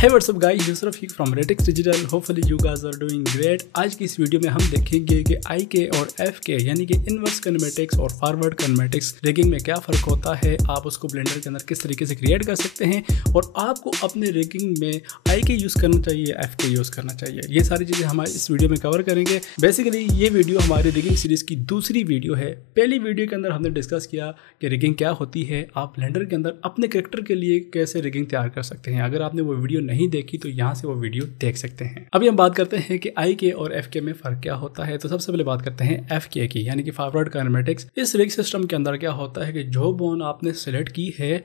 Hey what's up guys, this is Rafiq from Ratix Digital. Hopefully you guys are doing great. आज की इस video में हम देखेंगे कि IK और FK यानी कि इनवर्स किनेमैटिक्स और फॉरवर्ड किनेमैटिक्स रिगिंग में क्या फ़र्क होता है, आप उसको ब्लेंडर के अंदर किस तरीके से क्रिएट कर सकते हैं और आपको अपने रिगिंग में IK यूज़ करना चाहिए, FK यूज़ करना चाहिए। ये सारी चीज़ें हम इस वीडियो में कवर करेंगे। बेसिकली ये वीडियो हमारी रिगिंग सीरीज़ की दूसरी वीडियो है। पहली वीडियो के अंदर हमने डिस्कस किया कि रिगिंग क्या होती है, आप ब्लेंडर के अंदर अपने कैरेक्टर के लिए कैसे रिगिंग तैयार कर सकते हैं। अगर आपने वो वीडियो नहीं देखी तो यहाँ से वो वीडियो देख सकते हैं। अभी हम बात करते हैं कि IK और FK में फ़र्क क्या होता है। तो सबसे पहले बात करते हैं FK की, यानी कि फॉरवर्ड किनेमैटिक्स। इस रिग सिस्टम के अंदर क्या होता है कि जो बोन आपने सेलेक्ट की है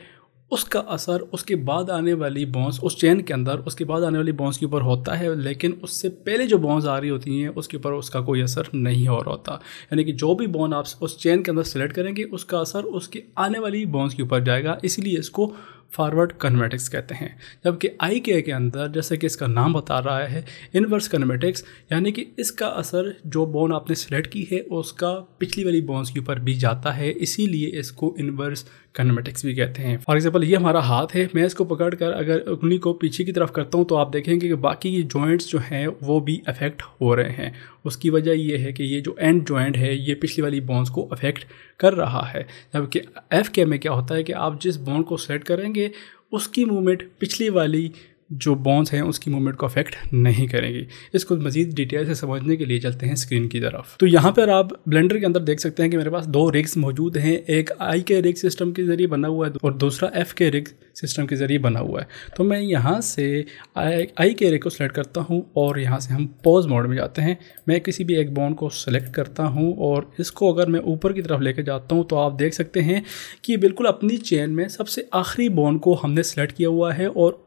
उसका असर उसके बाद आने वाली बोन्स, उस चेन के अंदर उसके बाद आने वाली बोन्स के ऊपर होता है, लेकिन उससे पहले जो बोन्स आ रही होती हैं उसके ऊपर उसका कोई असर नहीं हो रहा होता। यानी कि जो भी बोन आप उस चेन के अंदर सेलेक्ट करेंगे उसका असर उसके आने वाली बोन्स के ऊपर जाएगा, इसीलिए इसको फॉरवर्ड किनेमैटिक्स कहते हैं। जबकि IK के अंदर, जैसे कि इसका नाम बता रहा है, इनवर्स किनेमैटिक्स, यानी कि इसका असर जो बोन आपने सेलेक्ट की है उसका पिछली वाली बोन्स के ऊपर भी जाता है, इसीलिए इसको इनवर्स किनेमैटिक्स भी कहते हैं। फॉर एग्जांपल ये हमारा हाथ है, मैं इसको पकड़कर अगर उंगली को पीछे की तरफ करता हूँ तो आप देखेंगे कि बाकी ये जॉइंट्स जो हैं वो भी अफेक्ट हो रहे हैं। उसकी वजह ये है कि ये जो एंड जॉइंट है ये पिछली वाली बोन्स को अफेक्ट कर रहा है। जबकि FK में क्या होता है कि आप जिस बोन को सेलेक्ट करेंगे उसकी मूवमेंट पिछली वाली जो बोन्स हैं उसकी मूवमेंट को अफेक्ट नहीं करेंगी। इसको मज़ीद डिटेल से समझने के लिए चलते हैं स्क्रीन की तरफ। तो यहाँ पर आप ब्लेंडर के अंदर देख सकते हैं कि मेरे पास दो रिग्स मौजूद हैं। एक IK रिग सिस्टम के ज़रिए बना हुआ है और दूसरा FK रिग सिस्टम के ज़रिए बना हुआ है। तो मैं यहाँ से IK रिग को सेलेक्ट करता हूँ और यहाँ से हम पॉज मोड में जाते हैं। मैं किसी भी एक बोन को सेलेक्ट करता हूँ और इसको अगर मैं ऊपर की तरफ लेकर जाता हूँ तो आप देख सकते हैं कि बिल्कुल अपनी चेन में सबसे आखिरी बोन को हमने सेलेक्ट किया हुआ है और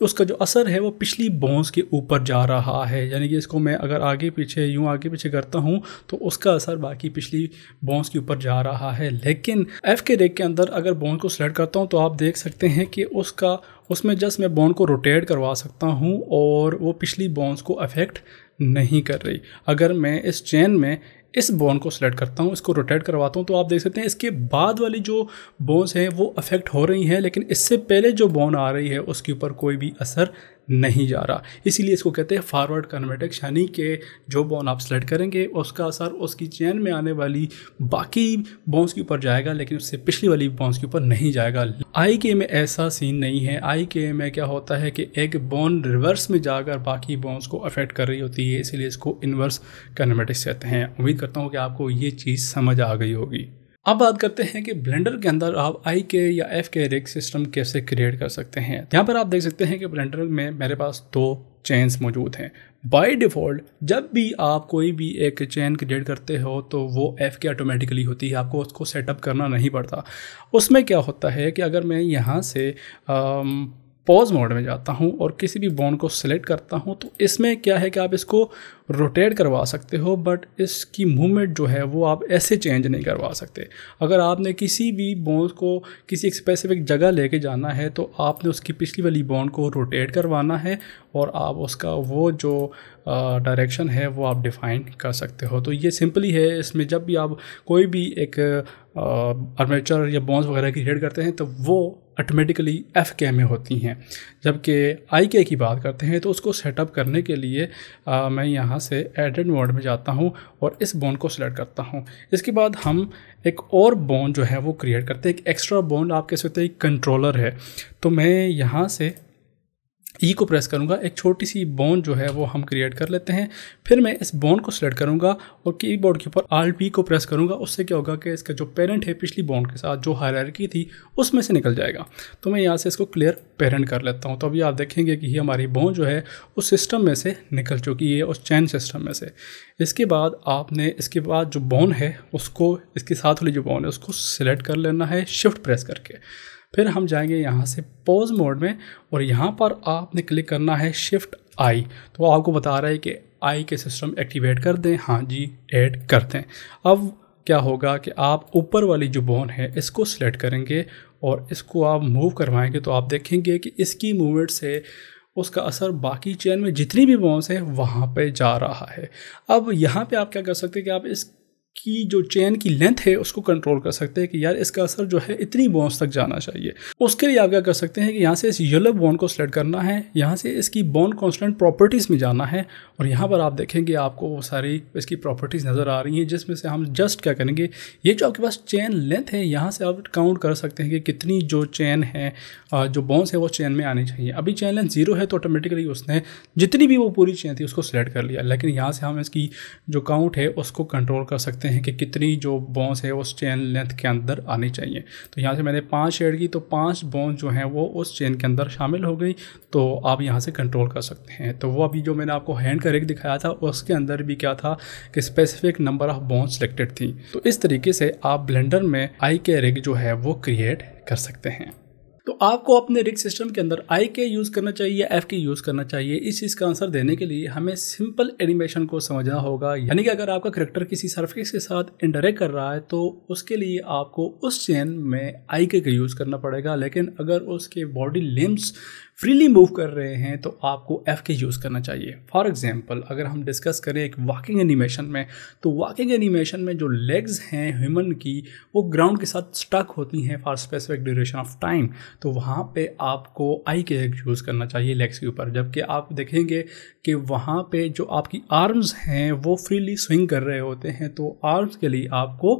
उसका जो असर है वो पिछली बोन्स के ऊपर जा रहा है। यानी कि इसको मैं अगर आगे पीछे करता हूँ तो उसका असर बाकी पिछली बोन्स के ऊपर जा रहा है। लेकिन FK रिग के अंदर अगर बोन को सेलेक्ट करता हूँ तो आप देख सकते हैं कि उसमें जस्ट मैं बोन को रोटेट करवा सकता हूँ और वो पिछली बोन्स को अफेक्ट नहीं कर रही। अगर मैं इस चेन में इस बोन को सेलेक्ट करता हूँ, इसको रोटेट करवाता हूँ तो आप देख सकते हैं इसके बाद वाली जो बोन्स हैं वो अफेक्ट हो रही हैं, लेकिन इससे पहले जो बोन आ रही है उसके ऊपर कोई भी असर नहीं जा रहा। इसीलिए इसको कहते हैं फॉरवर्ड किनेमैटिक्स, यानी कि जो बोन आप सेलेक्ट करेंगे उसका असर उसकी चेन में आने वाली बाकी बोन्स के ऊपर जाएगा, लेकिन उससे पिछली वाली बोन्स के ऊपर नहीं जाएगा। IK में ऐसा सीन नहीं है। IK में क्या होता है कि एक बोन रिवर्स में जाकर बाकी बोन्स को अफेक्ट कर रही होती है, इसीलिए इसको इनवर्स किनेमैटिक्स कहते हैं। उम्मीद करता हूँ कि आपको ये चीज़ समझ आ गई होगी। अब बात करते हैं कि ब्लेंडर के अंदर आप IK या FK रिग सिस्टम कैसे क्रिएट कर सकते हैं। यहाँ पर आप देख सकते हैं कि ब्लेंडर में मेरे पास दो चेन्स मौजूद हैं। बाय डिफ़ॉल्ट जब भी आप कोई भी एक चेन क्रिएट करते हो तो वो FK ऑटोमेटिकली होती है, आपको उसको सेटअप करना नहीं पड़ता। उसमें क्या होता है कि अगर मैं यहाँ से पॉज मोड में जाता हूँ और किसी भी बोन को सेलेक्ट करता हूँ तो इसमें क्या है कि आप इसको रोटेट करवा सकते हो, बट इसकी मूवमेंट जो है वो आप ऐसे चेंज नहीं करवा सकते। अगर आपने किसी भी बोन को किसी एक स्पेसिफिक जगह लेके जाना है तो आपने उसकी पिछली वाली बोन को रोटेट करवाना है और आप उसका वो जो डायरेक्शन है वो आप डिफ़ाइन कर सकते हो। तो ये सिंपली है। इसमें जब भी आप कोई भी एक आर्मेचर या बोन्स वगैरह क्रिएट करते हैं तो वो ऑटोमेटिकली FK में होती हैं। जबकि IK की बात करते हैं तो उसको सेटअप करने के लिए मैं यहाँ से एडिट मोड में जाता हूँ और इस बोन को सिलेक्ट करता हूँ। इसके बाद हम एक और बोन जो है वो क्रिएट करते हैं, एक एक्स्ट्रा बोन आप कह सकते हैं कंट्रोलर है। तो मैं यहाँ से E को प्रेस करूँगा, एक छोटी सी बोन जो है वो हम क्रिएट कर लेते हैं। फिर मैं इस बोन को सिलेक्ट करूँगा और कीबोर्ड के ऊपर Alt-P को प्रेस करूँगा। उससे क्या होगा कि इसका जो पेरेंट है पिछली बोन के साथ जो हायरार्की थी उसमें से निकल जाएगा। तो मैं यहाँ से इसको क्लियर पेरेंट कर लेता हूँ। तो अभी आप देखेंगे कि ये हमारी बोन जो है उस सिस्टम में से निकल चुकी है, उस चैन सिस्टम में से। इसके बाद आपने इसके बाद जो बोन है उसको, इसके साथ वाली जो बोन है उसको सिलेक्ट कर लेना है शिफ्ट प्रेस करके। फिर हम जाएंगे यहाँ से पॉज मोड में और यहाँ पर आपने क्लिक करना है शिफ्ट I। तो आपको बता रहा है कि IK सिस्टम एक्टिवेट कर दें। हाँ जी, ऐड कर दें। अब क्या होगा कि आप ऊपर वाली जो बोन है इसको सिलेक्ट करेंगे और इसको आप मूव करवाएंगे तो आप देखेंगे कि इसकी मूवमेंट से उसका असर बाकी चेन में जितनी भी बोन्स है वहाँ पे जा रहा है। अब यहाँ पे आप क्या कर सकते हैं कि आप इस की जो चेन की लेंथ है उसको कंट्रोल कर सकते हैं कि यार इसका असर जो है इतनी बोन्स तक जाना चाहिए। उसके लिए आप क्या कर सकते हैं कि यहाँ से इस येलो बोन को सिलेक्ट करना है, यहाँ से इसकी बोन कांस्टेंट प्रॉपर्टीज़ में जाना है और यहाँ पर आप देखेंगे आपको वो सारी इसकी प्रॉपर्टीज़ नज़र आ रही हैं, जिसमें से हम जस्ट क्या करेंगे, ये जो आपके पास चेन लेंथ है यहाँ से आप काउंट कर सकते हैं कि कितनी जो चेन है जो बोन्स है वो चेन में आनी चाहिए। अभी चेन लेंथ 0 है तो ऑटोमेटिकली उसने जितनी भी वो पूरी चेन थी उसको सिलेक्ट कर लिया, लेकिन यहाँ से हम इसकी जो काउंट है उसको कंट्रोल कर सकते हैं कि कितनी जो बोन्स है उस चेन लेंथ के अंदर आनी चाहिए। तो यहाँ से मैंने 5 ऐड की तो 5 बोन्स जो हैं वो उस चेन के अंदर शामिल हो गई, तो आप यहाँ से कंट्रोल कर सकते हैं। तो वो अभी जो मैंने आपको हैंड का रिग दिखाया था उसके अंदर भी क्या था कि specific number of bones selected थी। तो इस तरीके से आप ब्लेंडर में आई के रिग जो है वो क्रिएट कर सकते हैं। तो आपको अपने रिग सिस्टम के अंदर आई के यूज़ करना चाहिए या एफ के यूज़ करना चाहिए, इस चीज़ का आंसर देने के लिए हमें सिंपल एनिमेशन को समझना होगा। यानी कि अगर आपका करैक्टर किसी सरफेस के साथ इंटरेक्ट कर रहा है तो उसके लिए आपको उस चेन में आई के यूज़ करना पड़ेगा, लेकिन अगर उसके बॉडी लिम्स फ्रीली मूव कर रहे हैं तो आपको एफ के यूज़ करना चाहिए। फॉर एग्जांपल अगर हम डिस्कस करें एक वॉकिंग एनिमेशन में, तो वॉकिंग एनिमेशन में जो लेग्स हैं ह्यूमन की वो ग्राउंड के साथ स्टक होती हैं for specific duration of time, तो वहाँ पे आपको आई के यूज़ करना चाहिए लेग्स के ऊपर। जबकि आप देखेंगे कि वहाँ पे जो आपकी आर्म्स हैं वो फ्रीली स्विंग कर रहे होते हैं, तो आर्म्स के लिए आपको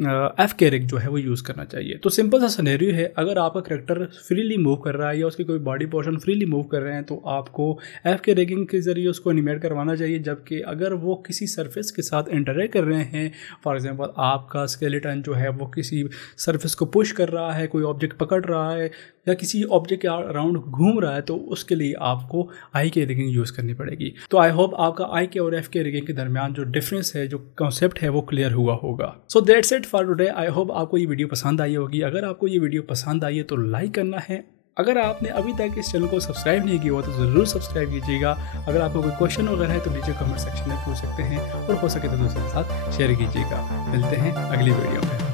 एफ के रिग जो है वो यूज़ करना चाहिए। तो सिंपल सा सिनेरियो है, अगर आपका करैक्टर फ्रीली मूव कर रहा है या उसकी कोई बॉडी पोर्शन फ्रीली मूव कर रहे हैं तो आपको एफ के रिगिंग के ज़रिए उसको एनिमेट करवाना चाहिए। जबकि अगर वो किसी सरफेस के साथ इंटरेक्ट कर रहे हैं, फॉर एग्जांपल आपका स्केलेटन जो है वो किसी सरफेस को पुश कर रहा है, कोई ऑब्जेक्ट पकड़ रहा है या किसी ऑब्जेक्ट के अराउंड घूम रहा है, तो उसके लिए आपको आई के रिगिंग यूज़ करनी पड़ेगी। तो आई होप आपका आई के और एफ के रिगिंग के दरमियान जो डिफरेंस है, जो कॉन्सेप्ट है वो क्लियर हुआ होगा। So that's it for today. I hope आपको ये वीडियो पसंद आई होगी। अगर आपको ये वीडियो पसंद आई है तो लाइक करना है। अगर आपने अभी तक इस चैनल को सब्सक्राइब नहीं किया हुआ तो ज़रूर सब्सक्राइब कीजिएगा। अगर आपको कोई क्वेश्चन वगैरह है तो नीचे कमेंट सेक्शन में पूछ सकते हैं और हो सके तो दूसरे के साथ शेयर कीजिएगा। मिलते हैं अगली वीडियो में।